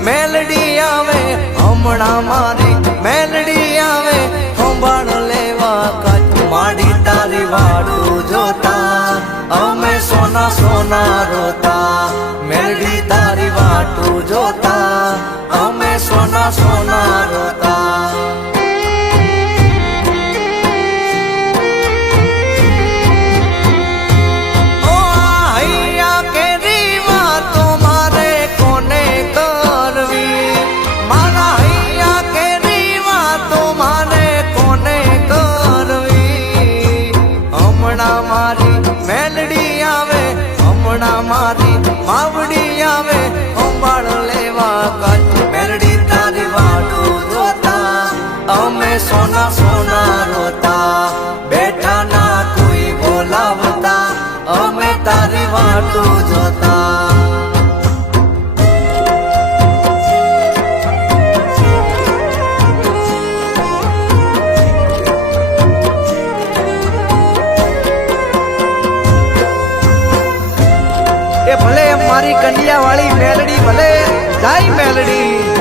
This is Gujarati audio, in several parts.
મેલડી આવે હમણાં મારી મેલડી આવે સંભાળ લેવા કચ્છ માડી તારી વાટું જોતા અમે સોના સોના રોતા મેલડી તારી વાટું જોતા અમે સોના સોના રોતા મારી માવડી આવે સંભાળ લેવા કચ્છ મેલડી તારી વાટું જોતા અમે સોના સોના રોતા બેઠા ના કોઈ બોલાવતા અમે તારી વાટું જોતા ભલે મારી કન્યા વાળી મેલડી ભલે જાય મેલડી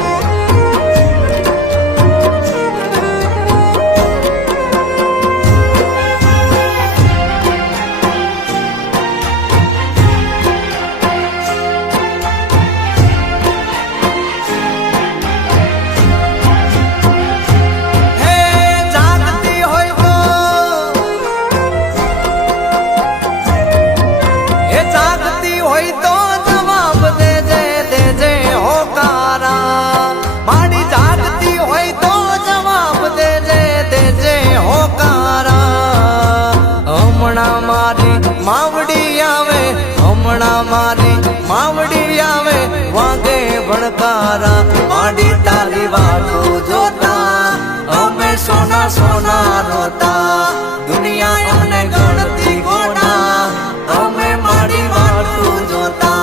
માવડી આવે હમણાં મારી માવડી આવે વાગે ભણકારા માડી તારી વાટું જોતા અમે સોના સોના રોતા દુનિયા અમને ગણતી ગોના અમે માડી વાટું જોતા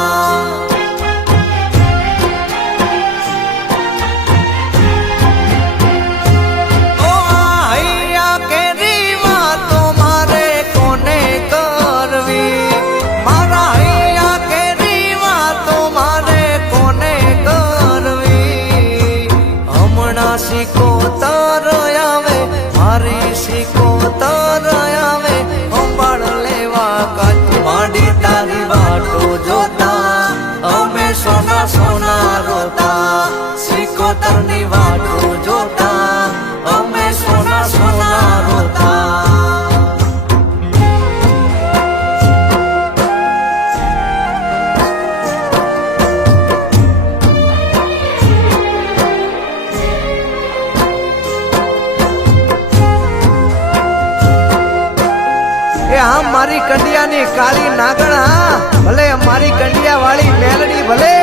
સિકોતર આવે મારી સિકોતર આવે સંભાળ લેવા કચ્છ માડી તારી વાટું જોતા અમે સોના સોના રોતા સિકોતર ની વાટું જોતા અમે સોના સોના રોતા આમ મારી કંડિયા ની કાળી નાગણ હા ભલે મારી કંડિયા વાળી મેલડી ભલે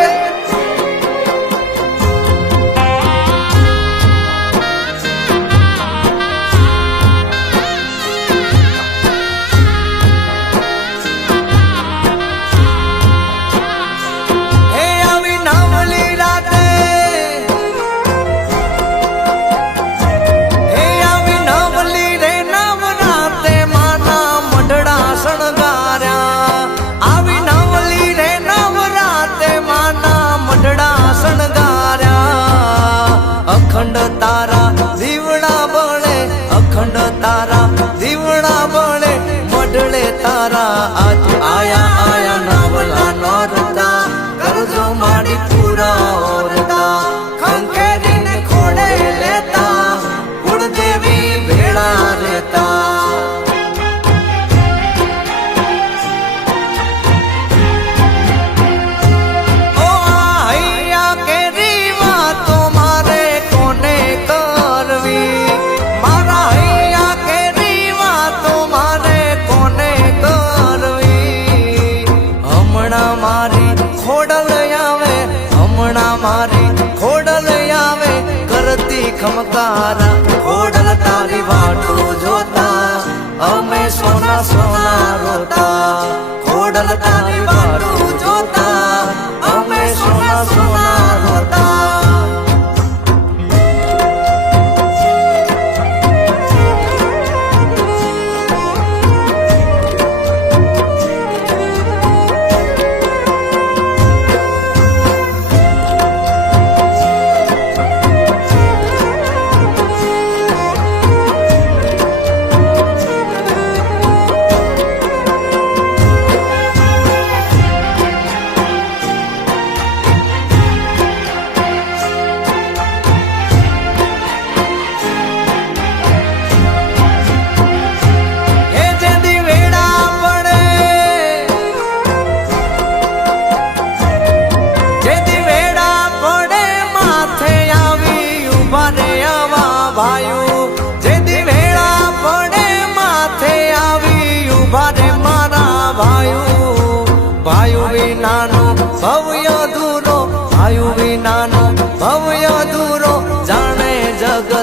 અખંડ તારા દીવડા બળે અખંડ તારા દીવડા બળે મઢળે તારા આજ આયા આયા નવલા નોરતા કરજો માડી પૂરા ઓરતા ખંખેરીને ખોડે લેતા કુળદેવી ભેળા રહેતા મારી ખોડલ આવે કરતી ખમકારા ખોડલ તારી વાટું જોતા અમે સોના સોના રોતા ખોડલ તારી વાટું જોતા અમે સોના સોના રોતા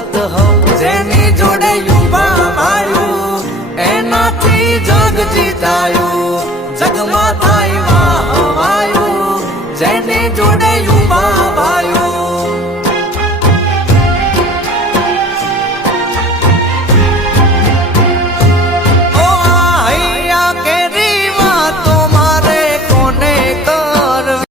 બોલત હોઉં જેની જોડે યુવા માર્યું એનાથી જગ જીતાયું